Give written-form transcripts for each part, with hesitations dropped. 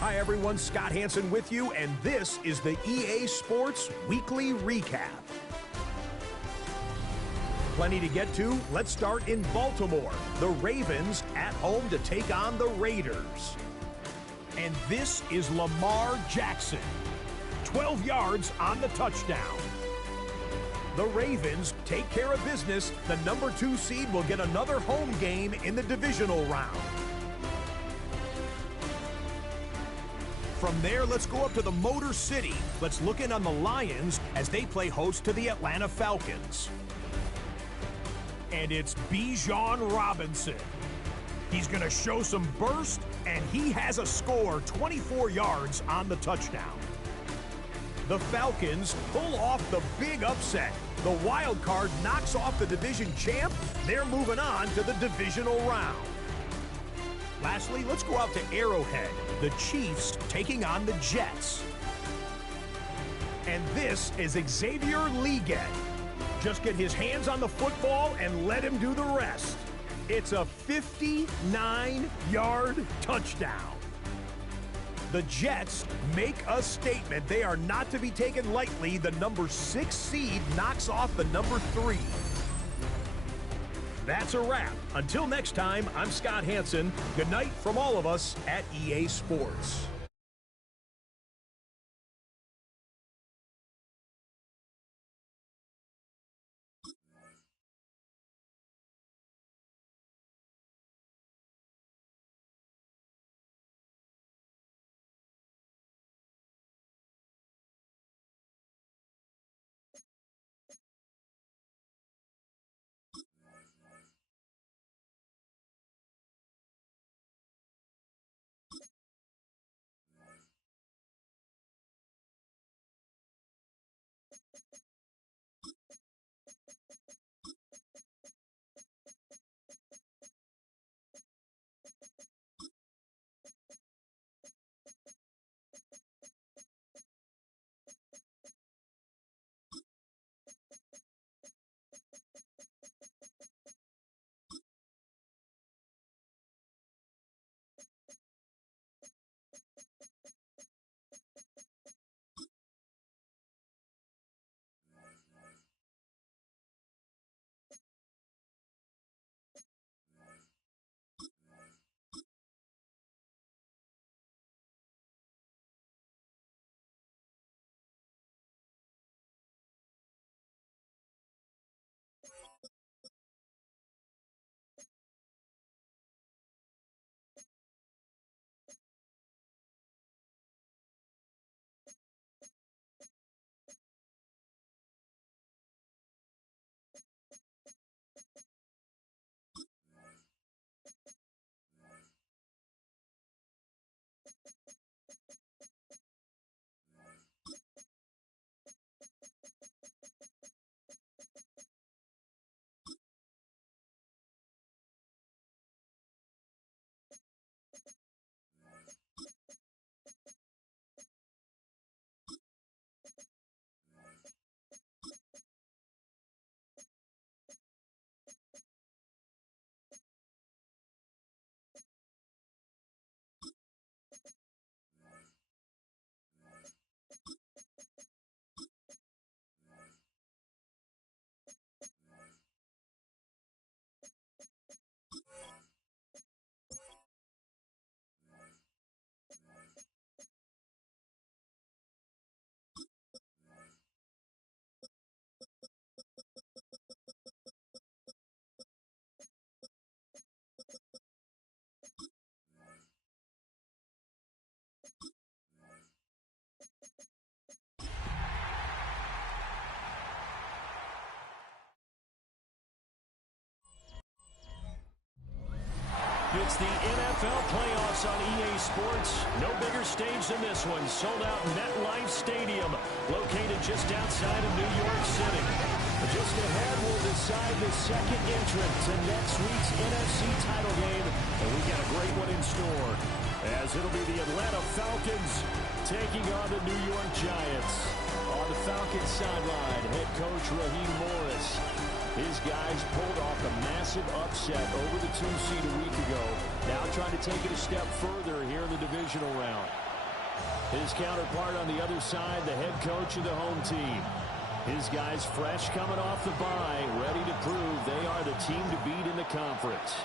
Hi everyone, Scott Hansen with you, and this is the EA Sports Weekly Recap. Plenty to get to. Let's start in Baltimore. The Ravens at home to take on the Raiders. And this is Lamar Jackson. 12 yards on the touchdown. The Ravens take care of business. The number 2 seed will get another home game in the divisional round. From there, let's go up to the Motor City. Let's look in on the Lions as they play host to the Atlanta Falcons. And it's Bijan Robinson. He's going to show some burst, and he has a score, 24 yards on the touchdown. The Falcons pull off the big upset. The wild card knocks off the division champ. They're moving on to the divisional round. Lastly, let's go out to Arrowhead. The Chiefs taking on the Jets. And this is Xavier Legette. Just get his hands on the football and let him do the rest. It's a 59-yard touchdown. The Jets make a statement. They are not to be taken lightly. The number 6 seed knocks off the number 3. That's a wrap. Until next time, I'm Scott Hansen. Good night from all of us at EA Sports. It's the NFL playoffs on EA Sports. No bigger stage than this one. Sold out MetLife Stadium, located just outside of New York City. Just ahead, we'll decide the second entrant to next week's NFC title game. And we've got a great one in store, as it'll be the Atlanta Falcons taking on the New York Giants. On the Falcons sideline, head coach Raheem Morris. His guys pulled off a massive upset over the 2 seed a week ago. Now trying to take it a step further here in the divisional round. His counterpart on the other side, the head coach of the home team. His guys fresh coming off the bye, ready to prove they are the team to beat in the conference.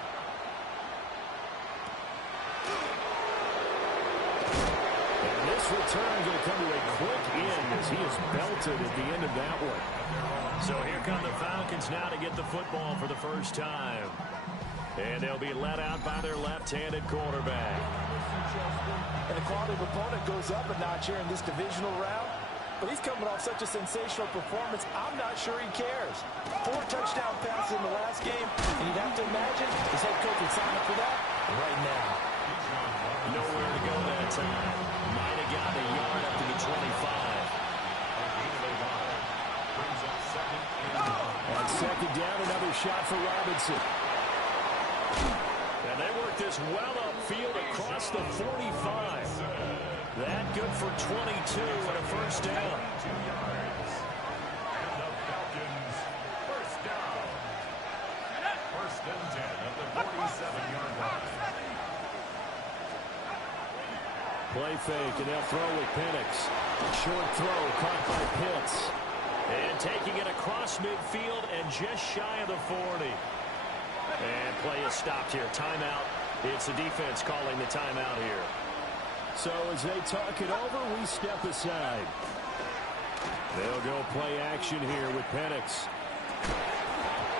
And this return going to come to a quick end as he is belted at the end of that one. So here come the Falcons now to get the football for the first time. And they'll be let out by their left-handed quarterback. And the quality of opponent goes up a notch here in this divisional round. But he's coming off such a sensational performance, I'm not sure he cares. 4 touchdown passes in the last game, and you'd have to imagine his head coach would sign up for that right now. Nowhere to go that time. Might have got a yard up to the 25. On second down, another shot for Robinson. And they work this well upfield across the 45. That good for 22 and a first down. First and 10 at the 47-yard line. Play fake, and they'll throw with Penix. Short throw caught by Pitts. And taking it across midfield and just shy of the 40. And play is stopped here. Timeout. It's the defense calling the timeout here. So as they talk it over, we step aside. They'll go play action here with Penix.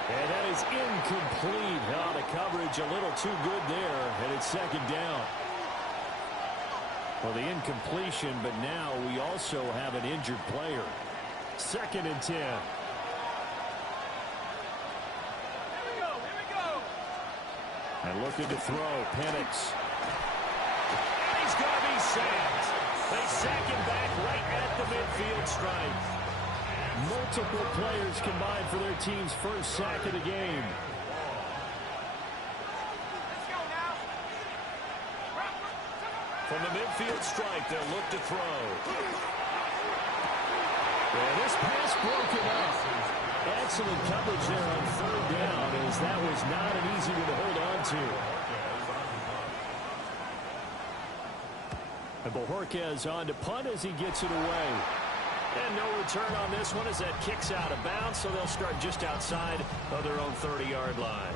And that is incomplete. Oh, the coverage a little too good there, and it's second down. Well, the incompletion, but now we also have an injured player. Second and 10. And looking to throw, Penix. And he's going to be sacked. They sack him back right at the midfield stripe. Multiple players combined for their team's first sack of the game. From the midfield stripe, they'll look to throw. And this pass broken up. Excellent coverage there on third down, as that was not an easy one to hold on to. And Bojorquez on to punt as he gets it away. And no return on this one as that kicks out of bounds, so they'll start just outside of their own 30-yard line.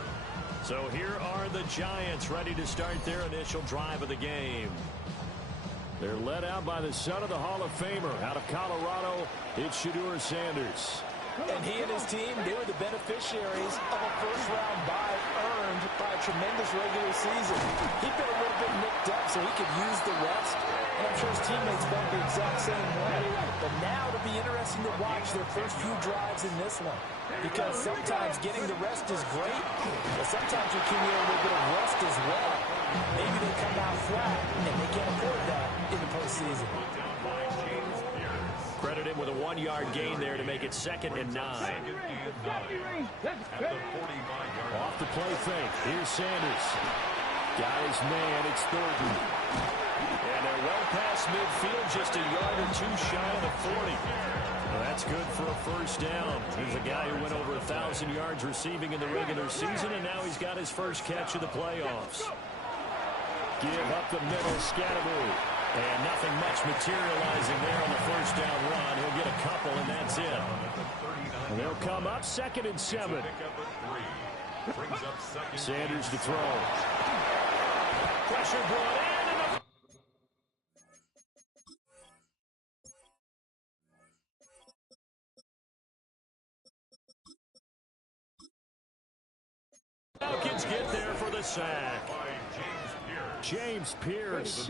So here are the Giants ready to start their initial drive of the game. They're led out by the son of the Hall of Famer out of Colorado. It's Shedeur Sanders. And he and his team, they were the beneficiaries of a first-round bye earned by a tremendous regular season. He'd been a little bit nicked up so he could use the rest. And I'm sure his teammates felt the exact same way. But now it'll be interesting to watch their first few drives in this one. Because sometimes getting the rest is great, but sometimes you can get a little bit of rest as well. Maybe they come out flat, and they can't afford that in the postseason. Credit him with a 1-yard gain there to make it 2nd and 9. Off the play fake. Here's Sanders. Got his man. It's Thornton. And they're well past midfield, just a yard or two shy of the 40. Well, that's good for a first down. He's a guy who went over 1,000 yards receiving in the regular season, and now he's got his first catch of the playoffs. Give up the middle, Scatteroo. And nothing much materializing there on the first down run. He'll get a couple, and that's it. And they'll come up 2nd and 7. Sanders to throw. Pressure brought in. Falcons get there for the sack. James Pierce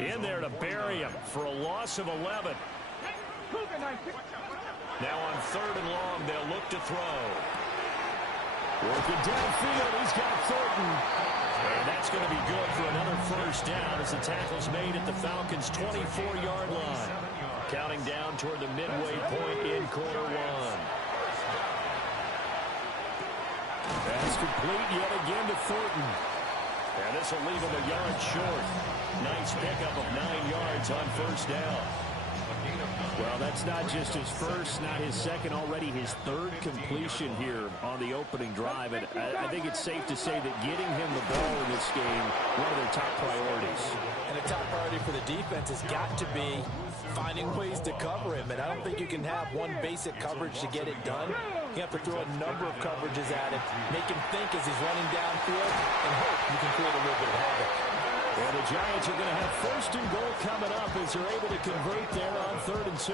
in there to bury him for a loss of 11. Now on 3rd and long, they'll look to throw. Working downfield, he's got Thornton. And that's going to be good for another first down as the tackle's made at the Falcons' 24-yard line. Counting down toward the midway point in quarter 1. That's complete yet again to Thornton. And this will leave him a yard short. Nice pickup of 9 yards on first down. Well, that's not just his first, not his second, already his 3rd completion here on the opening drive. And I think it's safe to say that getting him the ball in this game, one of their top priorities. And a top priority for for the defense has got to be finding ways to cover him. And I don't think you can have one basic coverage to get it done. You have to throw a number of coverages at him, make him think as he's running downfield, and hope you can create a little bit of havoc. Well, the Giants are going to have first and goal coming up as they're able to convert there on 3rd and 2.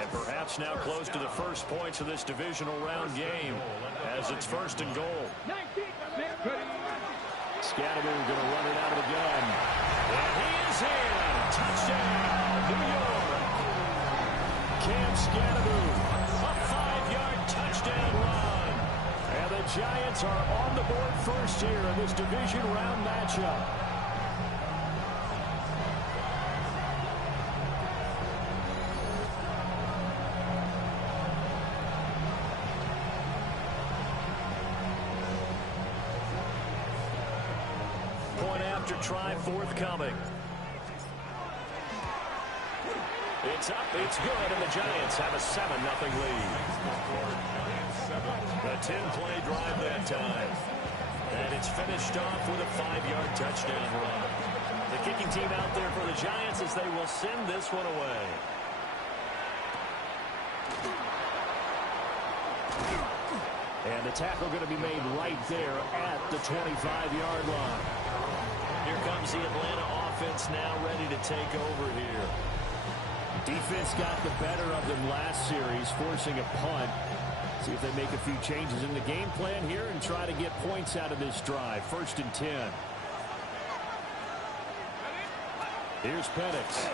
And perhaps now close to the first points of this divisional round game as it's 1st and goal. Scatterby going to run it out of the gun. And he is in. Touchdown, New York. Cam Scatterby, a 5-yard touchdown run. And the Giants are on the board first here in this division round matchup. Point after try forthcoming. It's up, it's good, and the Giants have a 7-0 lead. A 10-play drive that time. And it's finished off with a 5-yard touchdown run. The kicking team out there for the Giants as they will send this one away. And the tackle going to be made right there at the 25-yard line. Here comes the Atlanta offense now ready to take over here. Defense got the better of them last series, forcing a punt. See if they make a few changes in the game plan here and try to get points out of this drive. 1st and 10. Here's Penix.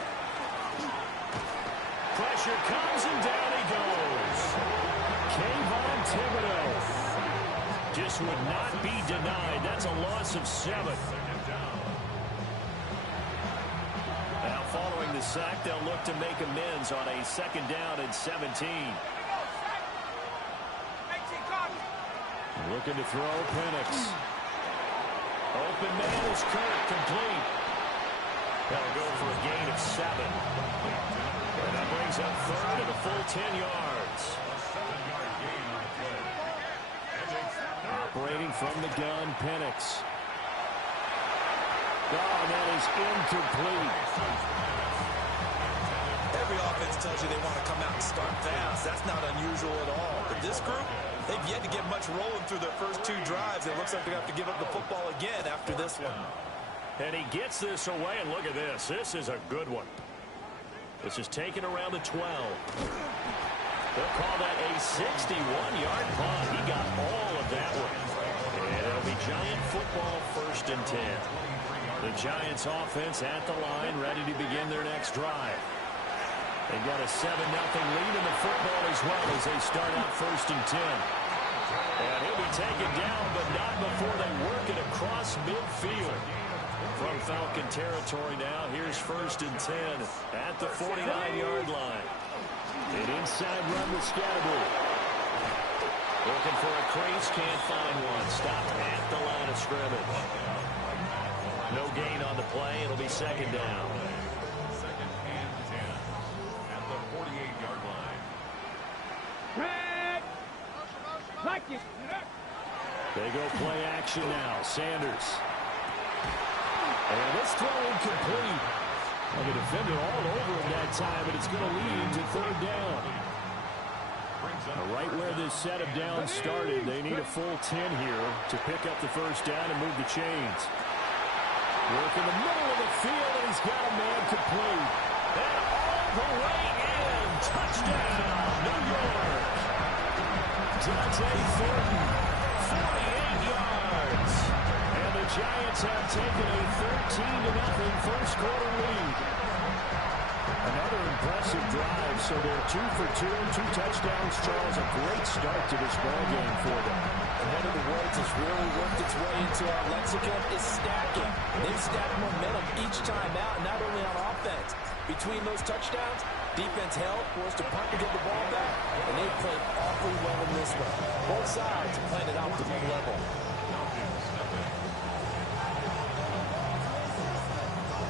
Pressure comes and down he goes. Kayvon Thibodeau just would not be denied. That's a loss of 7. Now following the sack, they'll look to make amends on a 2nd down and 17. Looking to throw Penix. Open man is Kirk, complete. That'll go for a gain of 7. And that brings up 3rd and a full 10 yards. Operating from the gun, Penix. Oh, that is incomplete. Every offense tells you they want to come out and start fast. That's not unusual at all. But this group, they've yet to get much rolling through their first 2 drives. It looks like they're going to have to give up the football again after this one. And he gets this away, and look at this. This is a good one. This is taken around the 12. They'll call that a 61-yard punt. He got all of that one. And it'll be Giant football 1st and 10. The Giants offense at the line, ready to begin their next drive. They've got a 7-0 lead in the football as well as they start out 1st and 10. And he'll be taken down, but not before they work it across midfield. From Falcon territory now, here's 1st and 10 at the 49-yard line. An inside run with Scatterby. Looking for a crease, can't find one. Stopped at the line of scrimmage. No gain on the play. It'll be 2nd down. 2nd and 10 at the 48-yard line. They go play action now. Sanders. And this throw incomplete. Like a defender all over him that time, but it's going to lead to 3rd down. Right where this set of downs started, they need a full 10 here to pick up the 1st down and move the chains. Work in the middle of the field, and he's got a man complete. And all the way in. Touchdown, New York. Dante Thornton, 48 yards. And the Giants have taken a 13-0 first-quarter lead. Another impressive drive, so they're 2 for 2 and 2 touchdowns. Charles, a great start to this ballgame for them. And one of the words that's really worked its way into our lexicon is stacking. They've stacked momentum each time out, and not only on offense. Between those touchdowns, defense held, forced a punt to get the ball back, and they played awfully well in this one. Both sides playing at optimum level.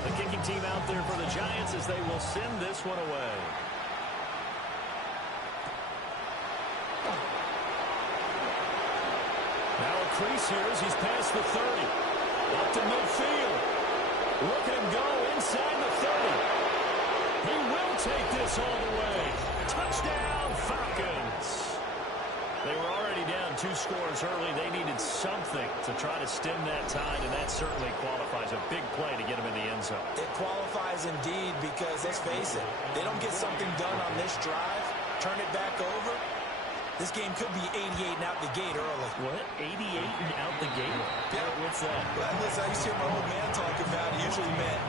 The kicking team out there for the Giants as they will send this one away. Now a crease here as he's past the 30. Up to midfield. Look at him go inside the 30. He will take this all the way. Touchdown, Falcons. They were already down 2 scores early. They needed something to try to stem that tide, and that certainly qualifies. A big play to get them in the end zone. It qualifies indeed because, let's face it, they don't get something done on this drive, turn it back over, this game could be 88 and out the gate early. What? 88 and out the gate? Yeah. What's that? Well, listen, I used to hear my old man talk about it. Usually meant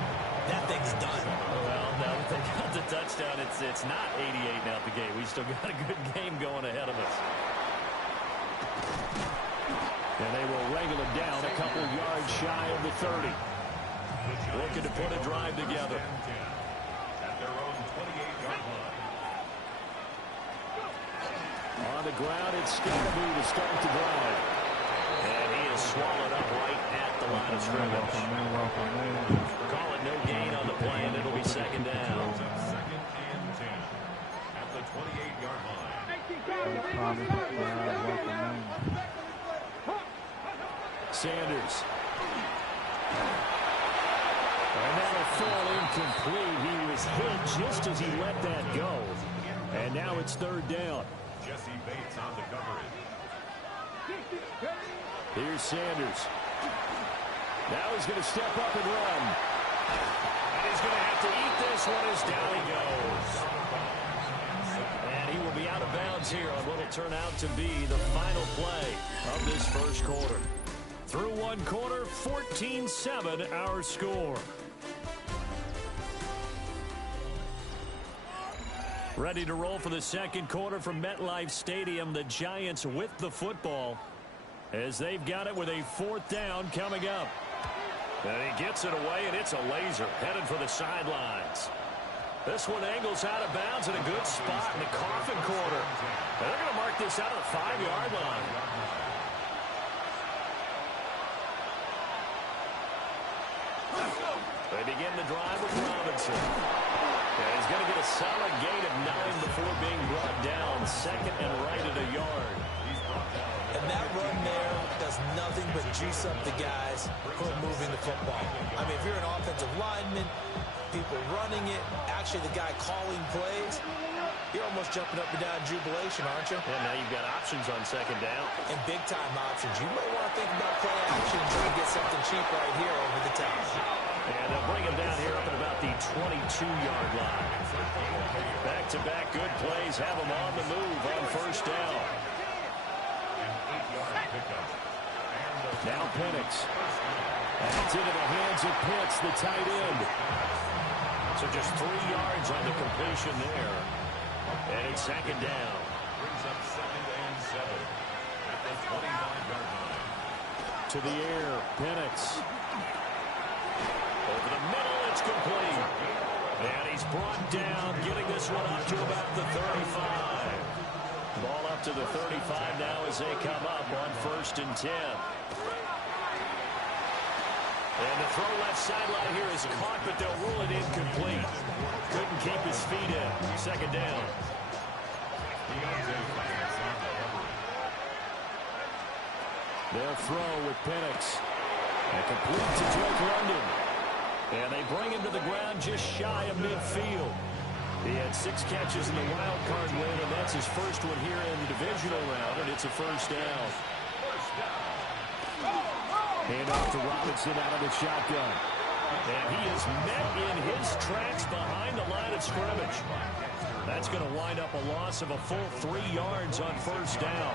that thing's done. Well, now that they got the touchdown, it's not 88 and out the gate. We still got a good game going ahead of us. And they will wrangle him down a couple yards shy of the 30. Looking to put a drive together. At their own 28-yard line. On the ground, it's Scannaboo to start the drive. And he is swallowed up right at the line of scrimmage. Call it no gain on the play, and it'll be second down. Second and 10 at the 28-yard line. Sanders. And that'll fall incomplete. He was hit just as he let that go. And now it's third down. Jesse Bates on the coverage. Here's Sanders. Now he's going to step up and run. And he's going to have to eat this one as down he goes. And he will be out of bounds here on what will turn out to be the final play of this first quarter. Through one quarter, 14-7 our score. Ready to roll for the second quarter from MetLife Stadium. The Giants with the football as they've got it with a fourth down coming up. And he gets it away, and it's a laser headed for the sidelines. This one angles out of bounds in a good spot in the coffin corner. And they're going to mark this out of the 5-yard line. They begin the drive with Robinson. And he's going to get a solid gain of 9 before being brought down. Second and right at a yard. And that run there does nothing but juice up the guys who are moving the football. I mean, if you're an offensive lineman, people running it, actually the guy calling plays, you're almost jumping up and down in jubilation, aren't you? And now you've got options on second down. And big-time options. You might want to think about play action, trying to get something cheap right here over the top. And they'll bring him down here up at about the 22-yard line. Back-to-back good plays have him on the move on first down. Now Penix. That's into the hands of Pitts, the tight end. So just 3 yards on the completion there. And it's second down. Brings up second and 7 at the 25-yard line. To the air, Penix. Over the middle, it's complete. And he's brought down, getting this one up to about the 35. Ball up to the 35 now as they come up on first and 10. And the throw left sideline here is caught, but they'll rule it incomplete. Couldn't keep his feet in. Second down. They'll throw with Penix. And complete to Drake London. And they bring him to the ground just shy of midfield. He had 6 catches in the wild card win, and that's his first one here in the divisional round, and it's a first down. Hand off to Robinson out of the shotgun. And he is met in his tracks behind the line of scrimmage. That's going to wind up a loss of a full 3 yards on first down.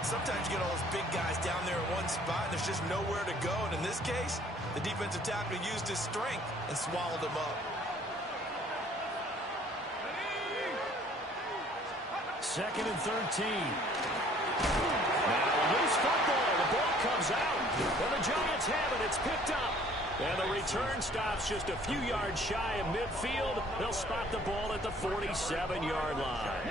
Sometimes you get all those big guys down there in one spot, and there's just nowhere to go. And in this case, the defensive tackle used his strength and swallowed him up. Second and 13. Now a loose football. The ball comes out. And the Giants have it. It's picked up. And the return stops just a few yards shy of midfield. They'll spot the ball at the 47-yard line.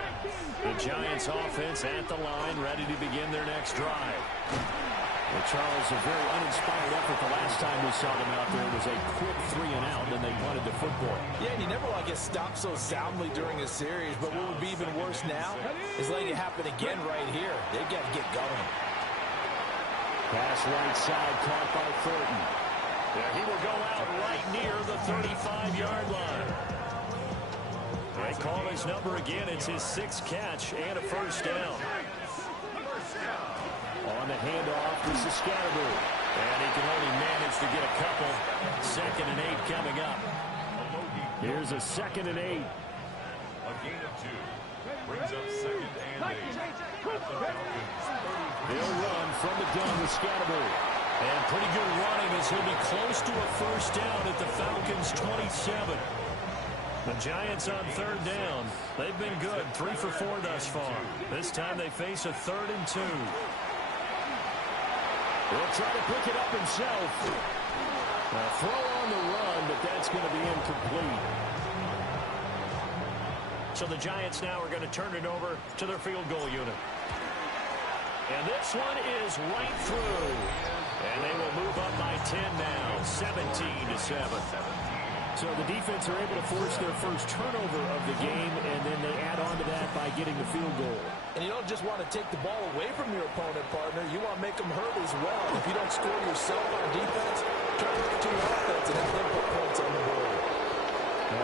The Giants offense at the line, ready to begin their next drive. Well, Charles, a very uninspired effort the last time we saw them out there. It was a quick 3 and out, then they punted the football. Yeah, and you never want to get stopped so soundly during a series, but what would be even worse now is letting it happen again right here. They've got to get going. Pass right side, caught by Thornton. Yeah, he will go out right near 35-yard line. They call his number again. It's his 6th catch and a first down. On the handoff, this is Scatterby. And he can only manage to get a couple. 2nd and 8 coming up. Here's a 2nd and 8. A gain of 2. Brings up 2nd and 8. They'll run from the gun with Scatterby. And pretty good running as he'll be close to a first down at the Falcons' 27. The Giants on 3rd down. They've been good, 3 for 4 thus far. This time they face a 3rd and 2. He'll try to pick it up himself. A throw on the run, but that's going to be incomplete. So the Giants now are going to turn it over to their field goal unit. And this one is right through. And they will move up by 10 now, 17-7. So the defense are able to force their first turnover of the game, and then they add on to that by getting the field goal. And you don't just want to take the ball away from your opponent, partner. You want to make them hurt as well. If you don't score yourself on defense, turn it to your offense and have them put points on the board.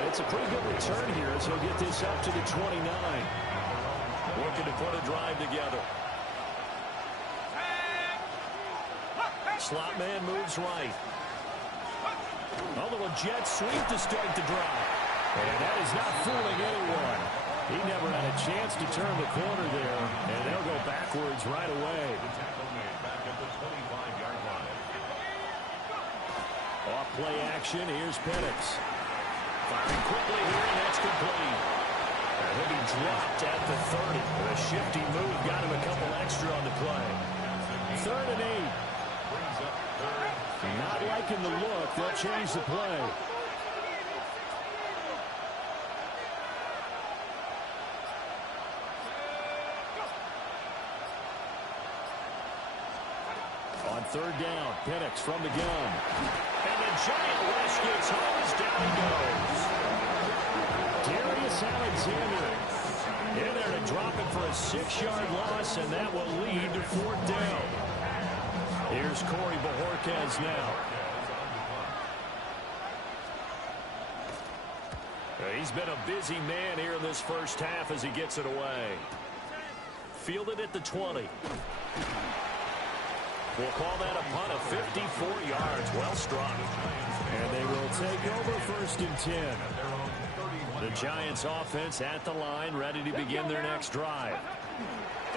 It's a pretty good return here as he'll get this up to the 29. Looking to put a drive together. Slot man moves right. A little jet sweep to start the drive. And that is not fooling anyone. He never had a chance to turn the corner there. And they'll go backwards right away. The tackle made back at the 25-yard line. Off play action. Here's Penix. Firing quickly here, and that's complete. And he'll be dropped at the 30. A shifty move got him a couple extra on the play. 3rd and 8. Not liking the look. They'll change the play. On 3rd down, Penix from the gun. And the giant rush gets home. Down he goes. Darius Alexander in there to drop it for a 6-yard loss, and that will lead to 4th down. Here's Corey Bojorquez now. He's been a busy man here in this first half as he gets it away. Fielded at the 20. We'll call that a punt of 54 yards. Well struck. And they will take over 1st and 10. The Giants offense at the line, ready to begin their next drive.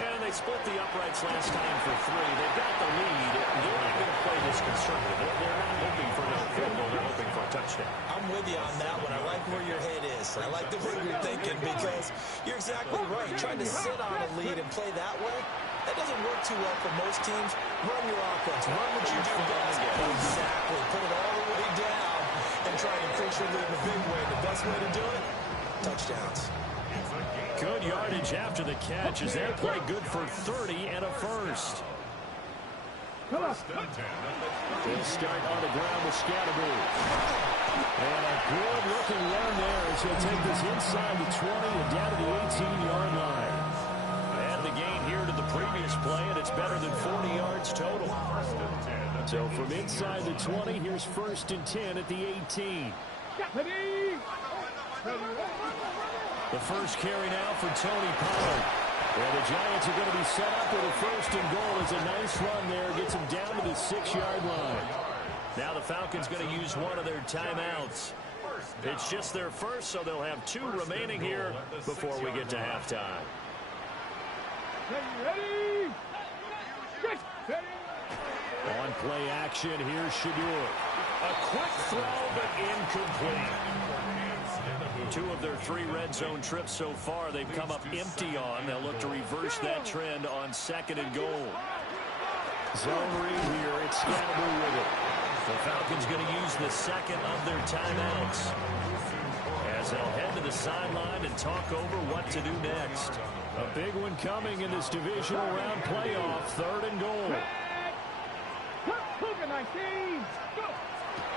And they split the uprights last time for 3. They've got the lead. They're not going to play this conservative. They're not hoping for no field goal. They're hoping for a touchdown. I'm with you on that one. I like where your head is. I like the way you're thinking because you're exactly right. Trying to sit on a lead and play that way, that doesn't work too well for most teams. Run your offense. Run what you do best. Exactly. Put it all the way down and try and increase your lead in a big way. The best way to do it, touchdowns. Good yardage after the catch as that play good for 30 and a first. He'll start on the ground with Scatterby. And a good-looking run there as he'll take this inside the 20 and down to the 18-yard line. And the gain here to the previous play, and it's better than 40 yards total. So from inside the 20, here's 1st and 10 at the 18. The first carry now for Tony Pollard. And the Giants are going to be set up with a 1st and goal as a nice run there. Gets them down to the 6-yard line. Now the Falcons going to use one of their timeouts. It's just their first, so they'll have 2 remaining here before we get to halftime. On play action, here's Shadur. A quick throw, but incomplete. 2 of their 3 red zone trips so far, they've come up empty on. They'll look to reverse that trend on 2nd and goal. Zone read here. It's Scatterby with it. The Falcons going to use the 2nd of their timeouts as they'll head to the sideline and talk over what to do next. A big one coming in this divisional round playoff. 3rd and goal.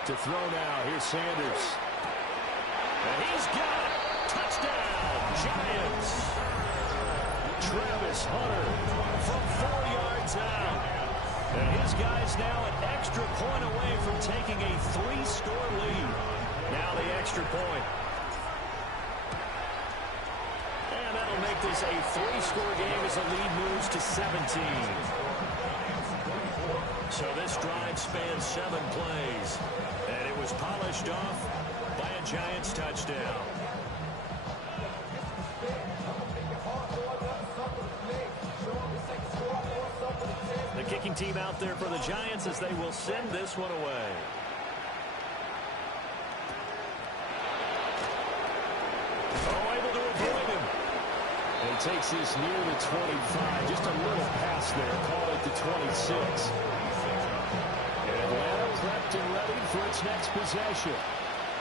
To throw now. Here's Sanders. And he's got it. Touchdown, Giants. Travis Hunter from 4 yards out. And his guys now an extra point away from taking a 3-score lead. Now extra point. And that'll make this a 3-score game as the lead moves to 17. So this drive spans 7 plays. And it was polished off by a Giants touchdown. The kicking team out there for the Giants as they will send this one away. Oh, able to avoid him. And takes this near the 25. Just a little pass there. Call it the 26. Atlanta prepped and ready for its next possession.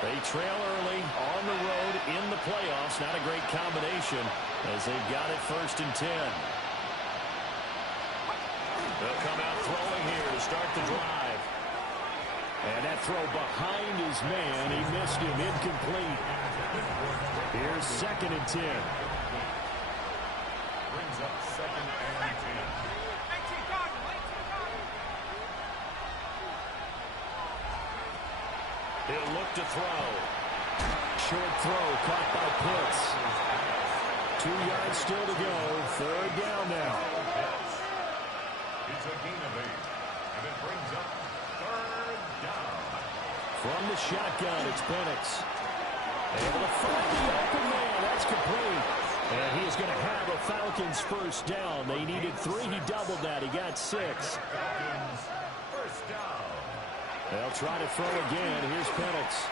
They trail early on the road in the playoffs. Not a great combination as they've got it 1st and 10. They'll come out throwing here to start the drive. And that throw behind his man. He missed him. Incomplete. Here's 2nd and 10. Brings up 2nd and 10. He'll look to throw. Short throw caught by Pitts. 2 yards still to go. 3rd down now. It's a gain of 8. And it brings up 3rd down. From the shotgun, it's Penix. Able to find the open man. That's complete. And he is going to have a Falcons 1st down. They needed 3. He doubled that. He got 6. Falcons 1st down. They'll try to throw again. Here's Penix.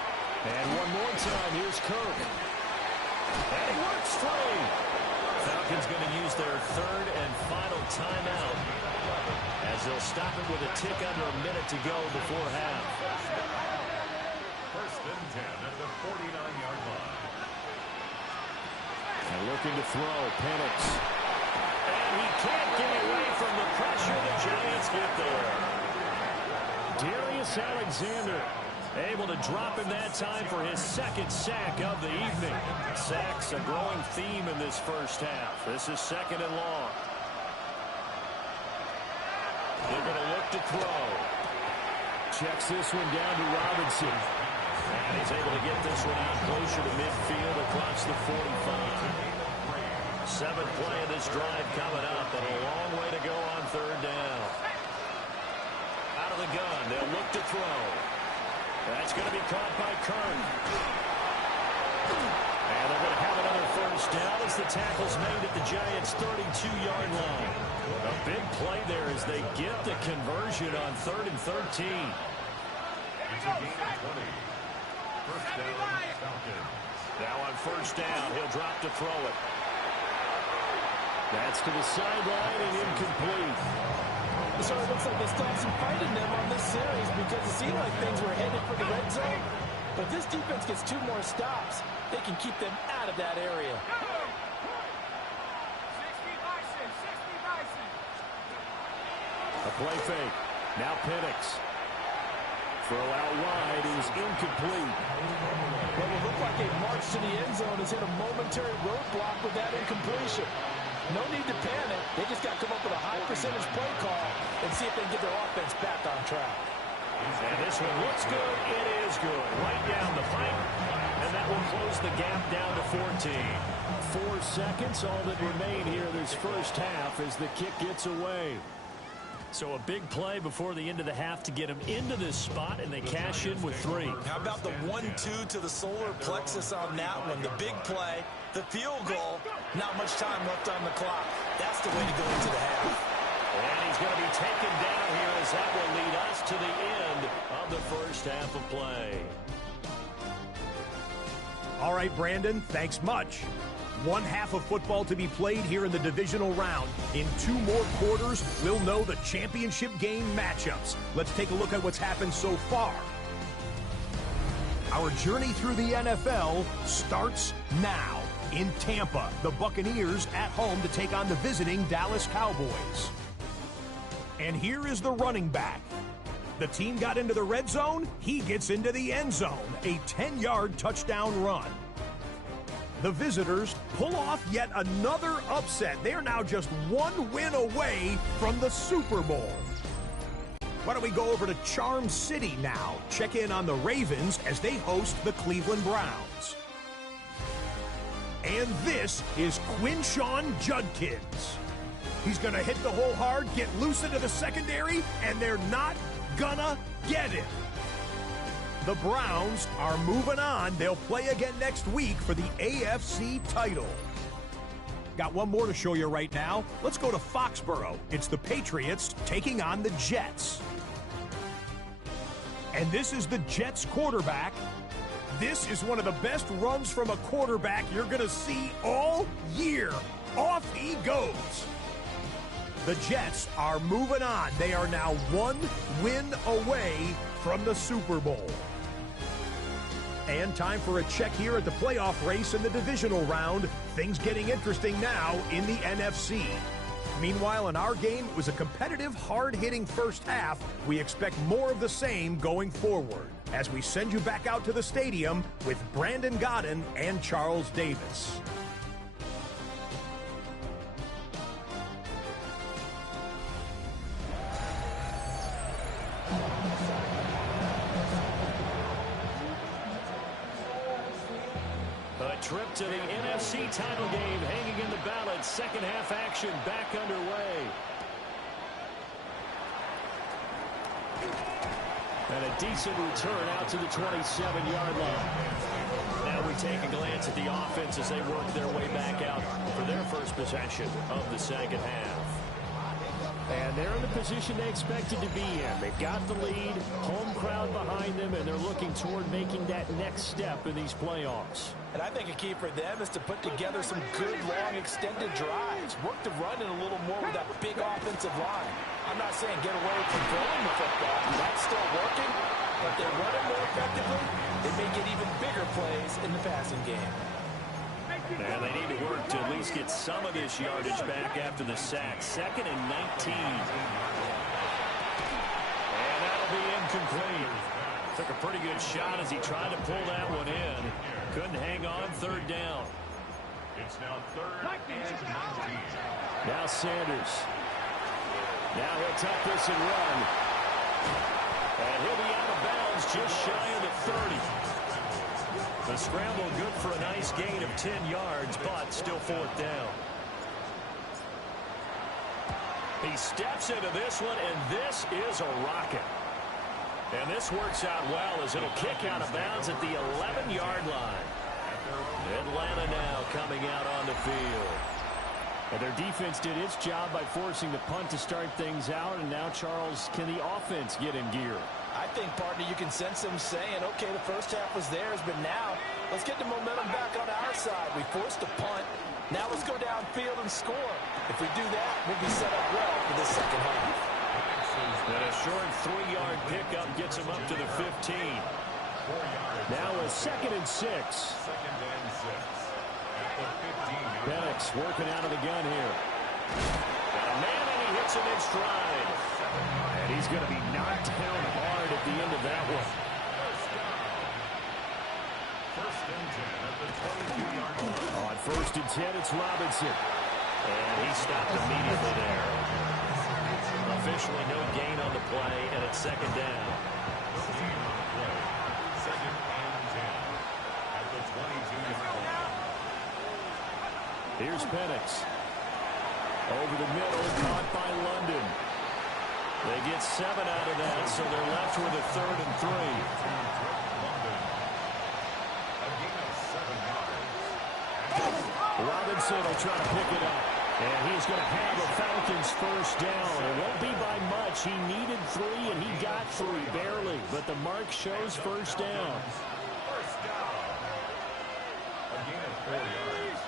And one more time. Here's Kirk. And he works free. Falcons going to use their 3rd and final timeout as they'll stop it with a tick under a minute to go before half. 1st and 10 at the 49-yard line. And looking to throw, Penix. And he can't get away from the pressure. The Giants get there. Darius Alexander able to drop him that time for his 2nd sack of the evening. Sacks a growing theme in this 1st half. This is 2nd and long. They're going to look to throw. Checks this one down to Robinson. And he's able to get this one out closer to midfield across the 45. 7th play of this drive coming up, and a long way to go on 3rd down. Out of the gun, they'll look to throw. That's going to be caught by Kirk. And they're going to have another 1st down as the tackle's made at the Giants' 32-yard line. A big play there as they get the conversion on 3rd and 13. It's a gain of 20. 1st down, Falcons. Now on 1st down, he'll drop to throw it. That's to the sideline and incomplete. So it looks like they still have some fight in them on this series because it seemed like things were headed for the red zone. But this defense gets 2 more stops. They can keep them out of that area. A play fake. Now Penix. Throw out wide is incomplete. Well, it looked like a march to the end zone has hit a momentary roadblock with that incompletion. No need to panic. They just got to come up with a high percentage play call and see if they can get their offense back on track. And this one looks good. It is good. Right down the pipe. And that will close the gap down to 14. 4 seconds, all that remain here this 1st half as the kick gets away. So a big play before the end of the half to get them into this spot, and they cash in with 3. How about the 1-2 to the solar plexus on that one? The big play, the field goal, not much time left on the clock. That's the way to go into the half. And he's going to be taken down here as that will lead us to the end of the 1st half of play. All right, Brandon, thanks much. 1 half of football to be played here in the divisional round. In 2 more quarters, we'll know the championship game matchups. Let's take a look at what's happened so far. Our journey through the NFL starts now. In Tampa, the Buccaneers at home to take on the visiting Dallas Cowboys. And here is the running back. The team got into the red zone, he gets into the end zone. A 10-yard touchdown run. The visitors pull off yet another upset. They're now just 1 win away from the Super Bowl. Why don't we go over to Charm City now? Check in on the Ravens as they host the Cleveland Browns. And this is Quinshawn Judkins. He's going to hit the hole hard, get loose into the secondary, and they're not gonna get it. The Browns are moving on. They'll play again next week for the AFC title. Got one more to show you right now. Let's go to Foxborough. It's the Patriots taking on the Jets. And this is the Jets quarterback. This is one of the best runs from a quarterback you're going to see all year. Off he goes. The Jets are moving on. They are now 1 win away from the Super Bowl. And time for a check here at the playoff race in the divisional round. Things getting interesting now in the NFC. Meanwhile, in our game, it was a competitive, hard-hitting first half. We expect more of the same going forward as we send you back out to the stadium with Brandon Godden and Charles Davis. A trip to the NFC title game hanging in the balance. Second half action back underway. And a decent return out to the 27-yard line. Now we take a glance at the offense as they work their way back out for their first possession of the second half. And they're in the position they expected to be in. They've got the lead, home crowd behind them, and they're looking toward making that next step in these playoffs. And I think a key for them is to put together some good, long, extended drives. Work the run in a little more with that big offensive line. I'm not saying get away from throwing the football. That's still working. But they run it more effectively, they may get even bigger plays in the passing game. And they need to work to at least get some of this yardage back after the sack. 2nd and 19. And that'll be incomplete. Took a pretty good shot as he tried to pull that one in. Couldn't hang on. 3rd down. It's now 3rd and 19. Now Sanders. Now he'll tuck this and run. And he'll be out of bounds just shy of the 30. The scramble good for a nice gain of 10 yards, but still 4th down. He steps into this one, and this is a rocket. And this works out well as it'll kick out of bounds at the 11-yard line. Atlanta now coming out on the field. And their defense did its job by forcing the punt to start things out, and now, Charles, can the offense get in gear? I think, partner, you can sense them saying, okay, the first half was theirs, but now let's get the momentum back on our side. We forced a punt. Now let's go downfield and score. If we do that, we'll be set up well for the second half. And a short 3-yard pickup gets him up to the 15. Now a 2nd and 6. 2nd and 6. At the 15-yard line. Penix working out of the gun here. Got a man, and he hits him in stride. And he's going to be knocked down hard at the end of that one. First and 10 at the 22-yard line. On 1st and 10, it's Robinson. And he stopped immediately there. Officially no gain on the play, and it's 2nd down. 2nd and 10 at the 22-yard line. Here's Penix. Over the middle, caught by London. They get 7 out of that, so they're left with a 3rd and 3. Robinson will try to pick it up. And he's going to have a Falcons first down. It won't be by much. He needed 3, and he got 3, barely. But the mark shows first down. First down. A gain of 4 yards.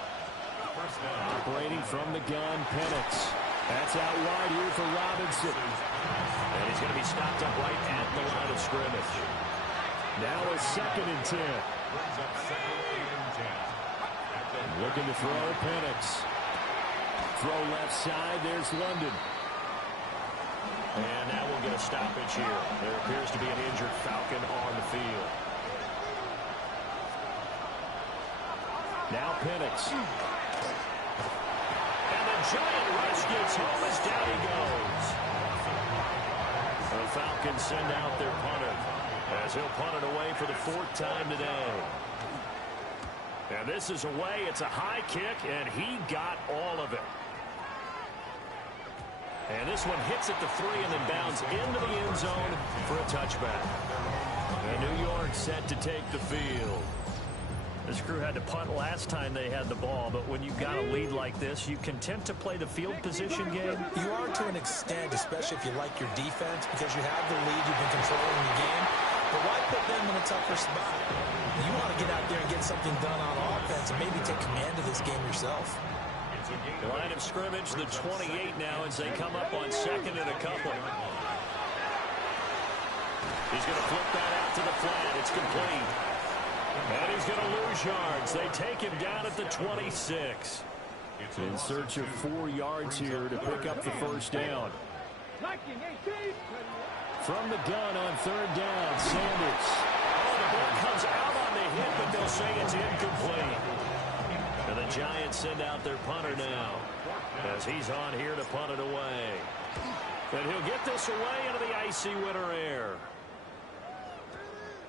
First down. Operating from the gun, Penix. That's out wide here for Robinson. And he's going to be stopped up right at the line of scrimmage. Now a 2nd and 10. Brings up 2nd and 10. Looking to throw, Penix. Throw left side, there's London. And now we'll get a stoppage here. There appears to be an injured Falcon on the field. Now Penix. And the giant rush gets home as down he goes. A Falcons send out their punter, as he'll punt it away for the 4th time today. And this is away. It's a high kick, and he got all of it. And this one hits at the 3 and then bounds into the end zone for a touchback. And New York set to take the field. This crew had to punt last time they had the ball, but when you've got a lead like this, you content to play the field position game? You are to an extent, especially if you like your defense, because you have the lead, you've been controlling the game. But why put them in a tougher spot? You want to get out there and get something done on offense and maybe take command of this game yourself. The line of scrimmage, the 28 now, as they come up on 2nd and a couple. He's going to flip that out to the flat. It's complete. And he's going to lose yards. They take him down at the 26. In search of 4 yards here to pick up the first down. From the gun on 3rd down, Sanders. Oh, the ball comes out on the hit, but they'll say it's incomplete. And the Giants send out their punter now, as he's on here to punt it away. And he'll get this away into the icy winter air.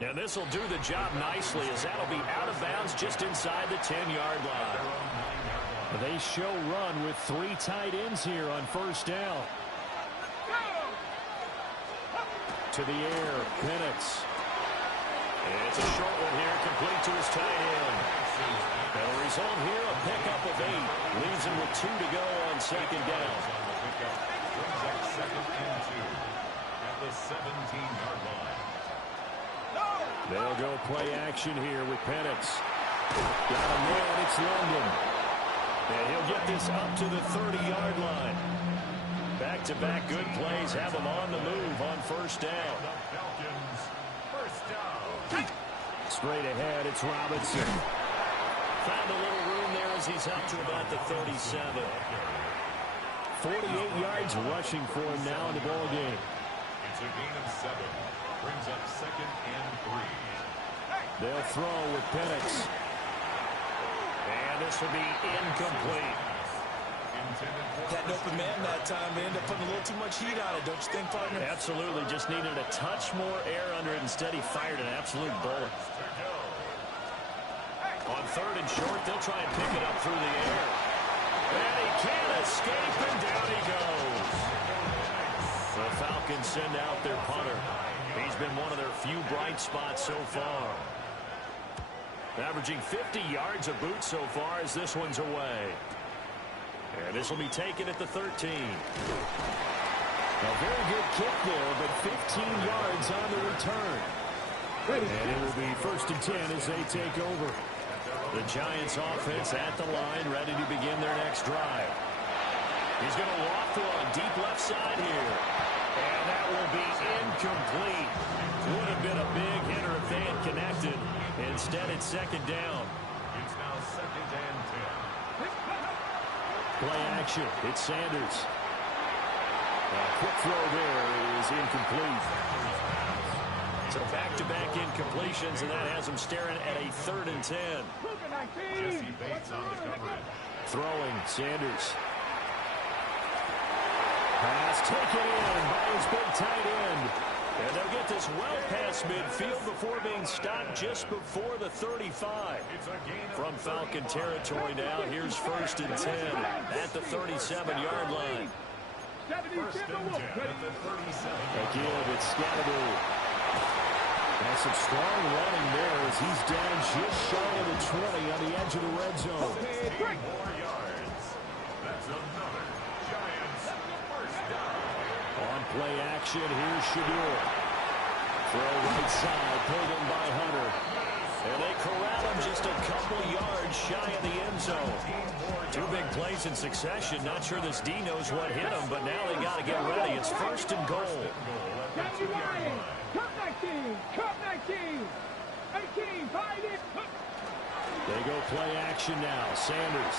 And this will do the job nicely, as that'll be out of bounds just inside the 10-yard line. They show run with 3 tight ends here on 1st down. To the air, Penix. It's a short one here, complete to his tight end. And the result here, a pickup of 8. Leaves him with 2 to go on 2nd down. Second and 2 at the 17-yard line. They'll go play action here with Penix. Got a man, it's London. And he'll get this up to the 30-yard line. Back-to-back good plays have him on the move on 1st down. Falcons, first down. Straight ahead, it's Robinson. Found a little room there as he's up to about the 37. 48 yards rushing for him now in the ball game. It's a gain of 7. Brings up 2nd and 3. They'll throw with Penix. And this will be incomplete. Had an open man that time. They ended up putting a little too much heat on it, don't you think, partner? Absolutely. Just needed a touch more air under it. Instead, he fired an absolute bullet. On 3rd and short, they'll try and pick it up through the air. And he can't escape, and down he goes. The Falcons send out their punter. He's been one of their few bright spots so far. Averaging 50 yards a boot so far as this one's away. And this will be taken at the 13. A very good kick there, but 15 yards on the return. And it will be 1st and 10 as they take over. The Giants offense at the line, ready to begin their next drive. He's going to walk on deep left side here. And that will be incomplete. Would have been a big hitter if they had connected. Instead, it's 2nd down. It's now 2nd and 10. Play action. It's Sanders. A quick throw there is incomplete. So back-to-back incompletions, and that has him staring at a 3rd and 10. Jesse Bates on the coverage. Throwing, Sanders. Pass taken in by his big tight end. And they'll get this well past midfield before being stopped just before the 35. From Falcon territory now, here's 1st and 10 at the 37-yard line. 1st and 10 at the 37. Again, it's Scatterby. Has some strong running there as he's down just shy of the 20 on the edge of the red zone. 16 more yards. That's another Giants first down. On play action, here's Shadur. Throw right side, pulled in by Hunter. And they corral him just a couple yards shy of the end zone. 2 big plays in succession. Not sure this D knows what hit him, but now they got to get ready. It's 1st and goal. They go play action now. Sanders.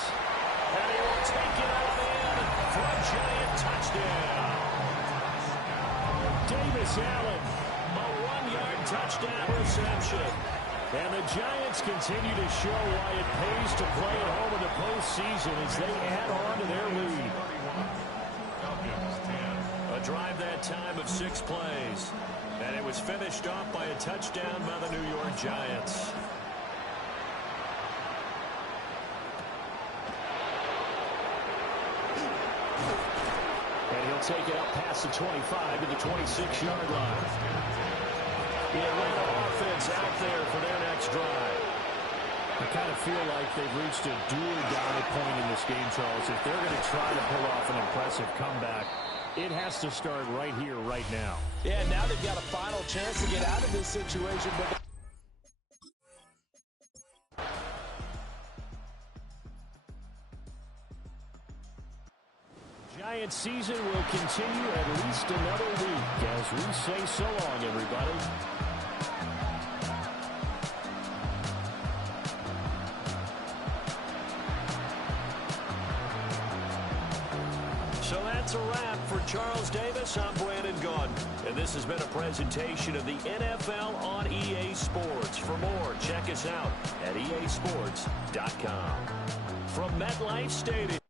And he will take it out in for a Giant touchdown. Davis Allen, a 1-yard touchdown reception. And the Giants continue to show why it pays to play at home in the postseason as they add on to their lead. Falcons 10. A drive that time of 6 plays. And it was finished off by a touchdown by the New York Giants. And he'll take it up past the 25 to the 26-yard line. The Atlanta offense out there for their next drive. I kind of feel like they've reached a do-or-die point in this game, Charles. If they're going to try to pull off an impressive comeback, it has to start right here, right now. Yeah, now they've got a final chance to get out of this situation. But Giants season will continue at least another week as we say so long, everybody. So that's a wrap. For Charles Davis, I'm Brandon Gaudin. And this has been a presentation of the NFL on EA Sports. For more, check us out at easports.com. From MetLife Stadium.